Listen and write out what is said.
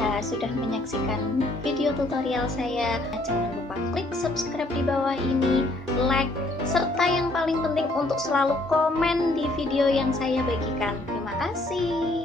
ya sudah menyaksikan video tutorial saya. Jangan lupa klik subscribe di bawah ini, like, serta yang paling penting untuk selalu komen di video yang saya bagikan. Terima kasih.